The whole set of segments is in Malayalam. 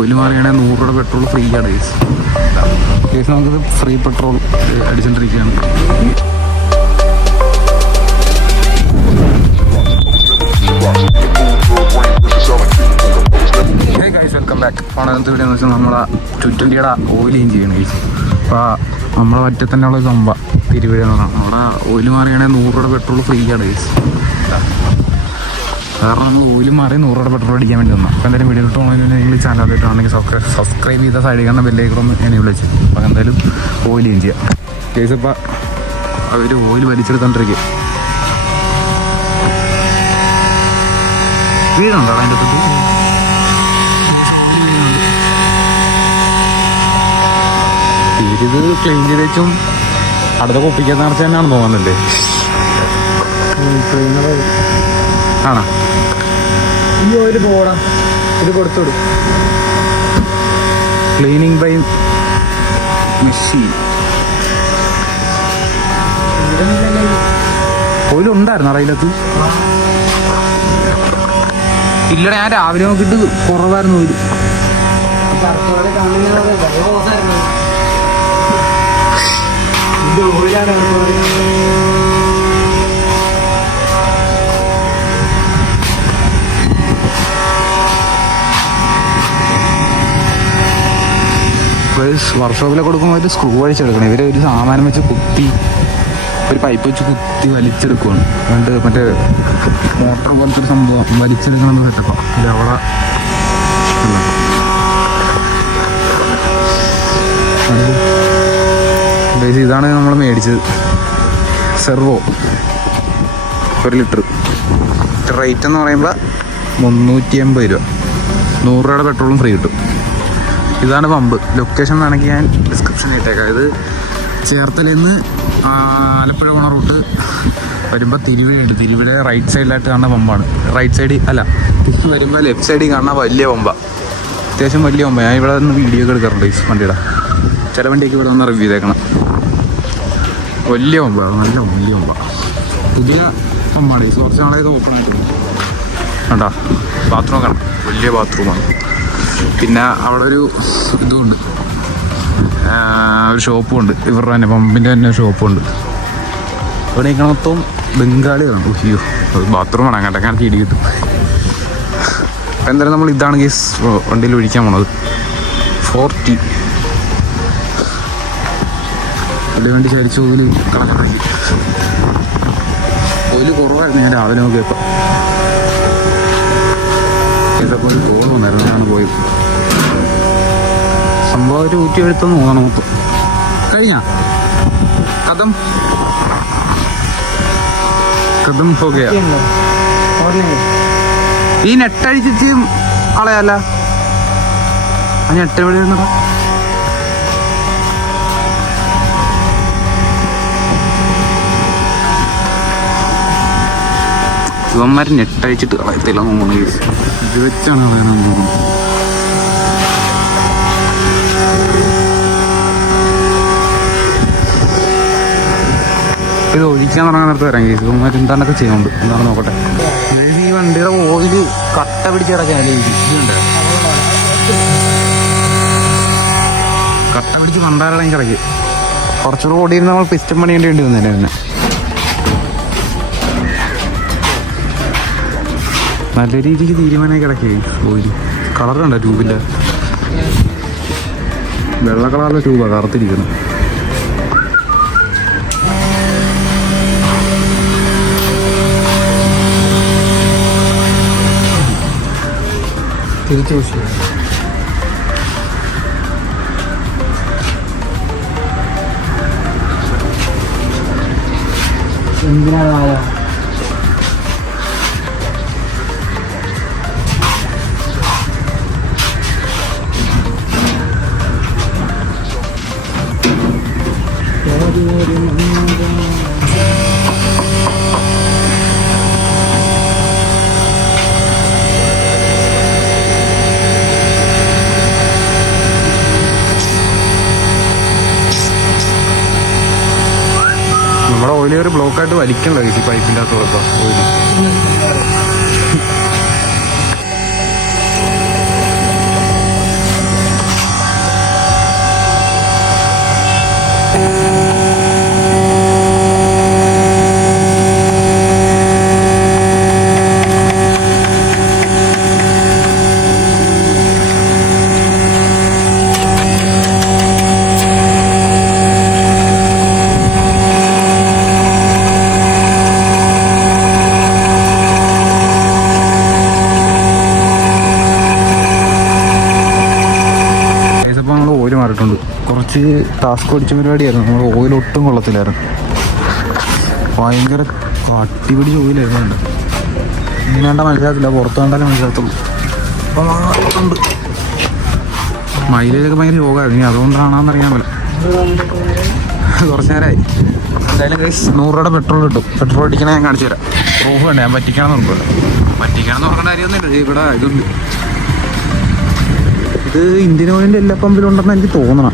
ഓയിൽ മാറിയാണെങ്കിൽ നൂറ് രൂപ പെട്രോൾ ഫ്രീ ആണ് കേസ് കേസ് നമുക്കിത് ഫ്രീ പെട്രോൾ അടിച്ചുകൊണ്ടിരിക്കുകയാണ് വെൽക്കം ബാക്ക് പണകത്ത് വീഡിയോ എന്ന് വെച്ചാൽ നമ്മളെ ടു ട്വന്റിയുടെ ഓയിൽ ചേഞ്ച് ചെയ്യണം ഗൈസ് അപ്പോൾ നമ്മളെ തന്നെയുള്ള ഒരു സംഭവം. തിരുവഴ എന്ന് പറഞ്ഞാൽ നമ്മുടെ ഓയിൽ മാറിയാണെങ്കിൽ നൂറ് രൂപ പെട്രോൾ ഫ്രീ ആണ് ഗൈസ് കാരണം നമ്മൾ ഓയിൽ മാറി നൂറോടെ പെട്രോൾ അടിക്കാൻ വേണ്ടി വന്നു അപ്പോൾ എന്തായാലും വീഡിയോ നിങ്ങൾ ചാനൽ ആദ്യമായിട്ടാണെങ്കിൽ സബ്സ്ക്രൈബ് സബ്സ്ക്രൈബ് ചെയ്ത സൈഡിൽ കാണുന്ന ബെല്ലേക്കൊന്ന് എന്നെ വിളിച്ചു. അപ്പോൾ എന്തായാലും ഓയിൽ ചെയ്യും ചെയ്യാം. കേസ് ഇപ്പോൾ അവർ ഓയിൽ വലിച്ചെടുത്തോണ്ടിരിക്കും. വീടുണ്ടോ അതിന്റെ തൊട്ട് ഇത് ക്ലീൻ ചെയ്ത് വെച്ചും അടുത്ത കുപ്പിക്കാൻ നിറച്ച് തന്നെയാണ് തോന്നുന്നില്ലേ? ആണോ? ഈ ഓയിൽ പോടാ ഇത് കൊടുത്തോടും ക്ലീനിങ് ബൈ മെഷീൻ ഓയിലുണ്ടായിരുന്നു അറിയില്ലത്ത് ഇല്ലടാ ഞാൻ രാവിലെ നോക്കിയിട്ട് കുറവായിരുന്നു ഓയിൽ വർക്ക്ഷോപ്പിലൊക്കെ കൊടുക്കുമ്പോൾ ഒരു സ്ക്രൂ വലിച്ചെടുക്കണം. ഇവർ ഒരു സാമാനം വെച്ച് കുത്തി ഒരു പൈപ്പ് വെച്ച് കുത്തി വലിച്ചെടുക്കുവാണ്. അതുകൊണ്ട് മറ്റേ മോട്ടർ പോലത്തെ ഒരു സംഭവം വലിച്ചെടുക്കണം കേട്ടപ്പോൾ ഇത് അവിടെ ഇതാണ് നമ്മൾ മേടിച്ചത്. സെർവോ. ഒരു ലിറ്റർ. റേറ്റ് എന്ന് പറയുമ്പോൾ മുന്നൂറ്റി എൺപത് രൂപ. നൂറ് രൂപയുടെ പെട്രോളും ഫ്രീ കിട്ടും. ഇതാണ് പമ്പ്. ലൊക്കേഷൻ വേണമെങ്കിൽ ഞാൻ ഡിസ്ക്രിപ്ഷനിൽ ഇട്ടേക്കാം. ഇത് ചേർത്തലയിൽ നിന്ന് ആലപ്പുഴ പോണ റൂട്ട് വരുമ്പോൾ തിരുവിഴയുണ്ട് തിരുവിഴ റൈറ്റ് സൈഡിലായിട്ട് കാണുന്ന പമ്പാണ്. റൈറ്റ് സൈഡിൽ അല്ല തിരിച്ച് വരുമ്പോൾ ലെഫ്റ്റ് സൈഡിൽ കാണുന്ന വലിയ പമ്പ. അത്യാവശ്യം വലിയ പമ്പ. ഞാൻ ഇവിടെ നിന്ന് വീഡിയോ ഒക്കെ എടുക്കാറുണ്ട് ഈ വണ്ടിയുടെ. ചില വണ്ടിയൊക്കെ ഇവിടെ നിന്ന് റിവ്യൂ ചെയ്തേക്കണം. വലിയ പമ്പ നല്ല വലിയ പമ്പ. പുതിയ പമ്പാണ്. ഈ കുറച്ച് ഓപ്പൺ ആയിട്ടുണ്ട്. കണ്ടാ? ബാത്റൂം കാണാം വലിയ ബാത്റൂമാണ് പിന്നെ അവിടെ ഒരു ഇതുമുണ്ട് ആ, ഒരു ഷോപ്പും ഉണ്ട് ഇവരുടെ തന്നെ പമ്പിന്റെ തന്നെ ഷോപ്പുണ്ട്. ഇവിടെ നിൽക്കണ മൊത്തം ബംഗാളികളാണ്. അത് ബാത്റൂമാണ് അങ്ങോട്ടൊക്കെ എനിക്ക് ഇടി കിട്ടും. അപ്പം എന്തായാലും നമ്മൾ ഇതാണ് കേസ് വണ്ടിയിൽ ഒഴിക്കാൻ പോണത്. ഫോർട്ടി. അതിന് വണ്ടി ചരിച്ച് ഇതിൽ കളഞ്ഞിട്ടുണ്ടെങ്കിൽ ഒരു കുറവായിരുന്നു ഞാൻ രാവിലെ നോക്കിയപ്പോൾ ഇതപ്പോൾ ഒരു കോൾ വന്നായിരുന്നു. ഞാൻ പോയത് സംഭവം ഒരു ഊറ്റി എടുത്തെന്ന് തോന്നണം മൊത്തം കഴിഞ്ഞ? കഥം? കഥം പോകുക ഈ നെട്ടടിച്ചിട്ട് കളയല്ല ആ നെട്ട് ഇവന്മാര് നെട്ടഴിച്ചിട്ട് കളയത്തില്ല തോന്നുന്നു. ഇത് വെച്ചാണ് തോന്നുന്നു ഇത് ഒഴിക്കാൻ തുടങ്ങാൻ നേരത്തെ വരാം കേസ് ഇവന്മാർ എന്താണൊക്കെ ചെയ്യുന്നുണ്ട് എന്താണ് നോക്കട്ടെ. ഈ വണ്ടിയുടെ ഓയിൽ കട്ട പിടിച്ച് കിടക്കാൻ ഇരിക്കുന്നുണ്ട് കട്ട പിടിച്ച് മണ്ടാരടങ്ങി കിടക്കി കുറച്ചുകൂടെ ഓടിയിരുന്ന നമ്മൾ പിസ്റ്റം പണിയേണ്ടി വേണ്ടി വന്നേനെ നല്ല രീതിക്ക് തീരുമാനമായി കിടക്കേ ഓയിൽ കളറുണ്ടോ ട്യൂബിന്റെ വെള്ള കളറിലെ ട്യൂബാണ് കറുത്തിരിക്കുന്നത്. തിരിച്ചു എന്തിനാണ് ആയ നമ്മുടെ ഓയിൽ ഒരു ബ്ലോക്കായിട്ട് വലിക്കണ്ട ഈ പൈപ്പിന്റെ അകത്ത് കുഴപ്പം ഓയിൽ കുറച്ച് ടാസ്ക് അടിച്ച പരിപാടിയായിരുന്നു. നമ്മൾ ഓയിൽ ഒട്ടും കൊള്ളത്തില്ലായിരുന്നു. ഭയങ്കര കട്ടിപിടി ഓയിലായിരുന്നു കണ്ടത് ഇങ്ങനെ കണ്ടാൽ മനസ്സിലാകത്തില്ല പുറത്ത് കണ്ടാലേ മനസ്സിലാകത്തുള്ളൂ മൈലേജൊക്കെ ഭയങ്കര യോഗമായിരുന്നു അതുകൊണ്ടാണെന്ന് അറിയാൻ പറ്റില്ല. കുറച്ച് നേരമായി എന്തായാലും ഗൈസ് നൂറ് രൂപയുടെ പെട്രോൾ കിട്ടും. പെട്രോൾ അടിക്കണേ ഞാൻ കാണിച്ചു തരാം പ്രൂഫ് വേണ്ട. ഞാൻ പറ്റിക്കണം എന്ന് പറ്റിക്കണം എന്ന് പറഞ്ഞ കാര്യമൊന്നുമില്ല. ഇവിടെ ഇതുണ്ട്. ഇത് ഇന്ത്യൻ ഓയിലിന്റെ എല്ലാ പമ്പിലും ഉണ്ടെന്ന് എനിക്ക് തോന്നണം.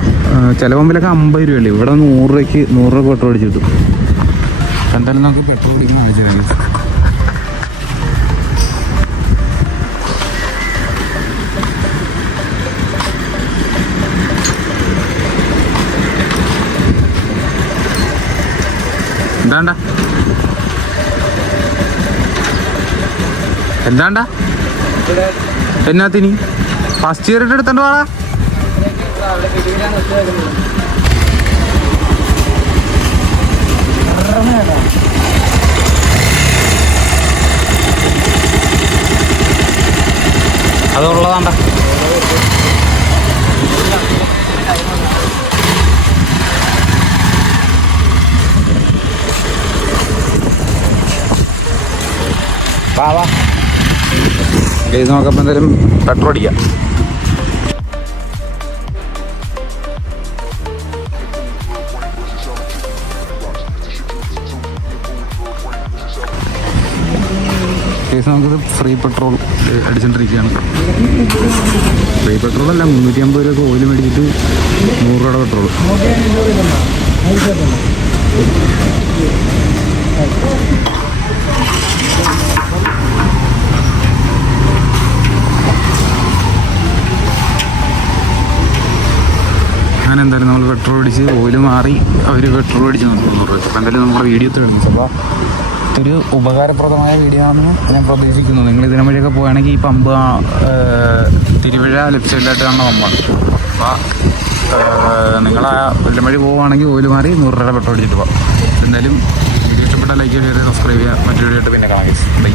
ചില പമ്പിലൊക്കെ അമ്പത് രൂപയല്ലേ ഇവിടെ നൂറ് രൂപയ്ക്ക് നൂറ് രൂപ പെട്രോൾ അടിച്ച് കിട്ടും എന്തായാലും നമുക്ക് പെട്രോൾ അടിക്കുന്ന ആവശ്യമാണ്. എന്താണ്ടാ? എന്താണ്ടാ? എന്നാത്തിനി? ഫസ്റ്റ് ഇയർ ഇട്ട് എടുത്തോണ്ട് വാടാ അതുള്ളതാണ്ട വാ വാ. ഗൈസ് നമുക്കപ്പോൾ എന്തായാലും പെട്രോൾ അടിക്കാം. കേസ് നമുക്കിത് ഫ്രീ പെട്രോൾ അടിച്ചുകൊണ്ടിരിക്കുകയാണ് ഫ്രീ പെട്രോൾ അല്ല മുന്നൂറ്റി അമ്പത് രൂപ ഓയിൽ മേടിച്ചിട്ട് നൂറ് രൂപയുടെ പെട്രോൾ അങ്ങനെ എന്തായാലും നമ്മൾ പെട്രോൾ അടിച്ച് ഓയിൽ മാറി അവർ പെട്രോൾ അടിച്ച് നോക്കുന്നു എന്തായാലും നമ്മുടെ വീഡിയോ തുടങ്ങി അപ്പോൾ ഇതൊരു ഉപകാരപ്രദമായ വീഡിയോ ആണെന്ന് ഞാൻ പ്രതീക്ഷിക്കുന്നു. നിങ്ങൾ ഇതിനെ വഴിയൊക്കെ പോവുകയാണെങ്കിൽ ഈ പമ്പ് തിരുവഴ ലെഫ്റ്റ് സൈഡിലായിട്ട് കാണുന്ന പമ്പാണ്. അപ്പോൾ നിങ്ങൾ ആ കൊല്ലം വഴി പോവുകയാണെങ്കിൽ ഓയിൽ മാറി നൂറ് രൂപ പെട്രോൾ അടിച്ചിട്ട് പോകാം എന്തായാലും വീഡിയോ ഇഷ്ടപ്പെട്ട ലൈക്ക് ഷെയർ സബ്സ്ക്രൈബ് ചെയ്യുക മറ്റൊരു വീഡിയോ ആയിട്ട് പിന്നെ കാണാം ബൈ